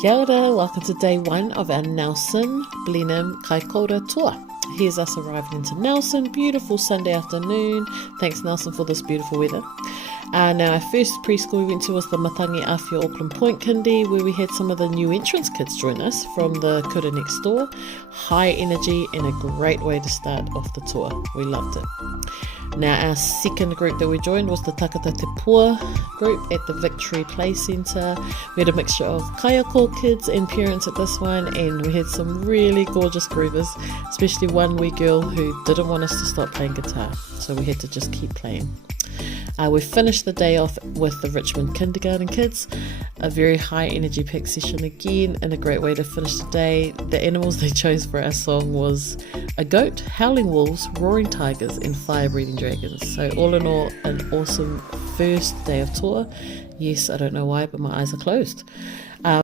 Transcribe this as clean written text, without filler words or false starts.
Kia ora, welcome to day one of our Nelson Blenheim Kaikōura tour. Here's us arriving into Nelson, beautiful Sunday afternoon. Thanks Nelson for this beautiful weather. Now our first preschool we went to was the Matangi Awhia Auckland Point Kindy, where we had some of the new entrance kids join us from the kura next door. High energy and a great way to start off the tour. We loved it. Now our second group that we joined was the Takata Te Pua group at the Victory Play Centre. We had a mixture of kayako kids and parents at this one, and we had some really gorgeous groovers, especially one wee girl who didn't want us to stop playing guitar, so we had to just keep playing. We finished the day off with the Richmond kindergarten kids, a very high energy packed session again, and a great way to finish the day. The animals they chose for our song was a goat, howling wolves, roaring tigers and fire breathing dragons. So all in all, an awesome first day of tour. Yes, I don't know why, but my eyes are closed.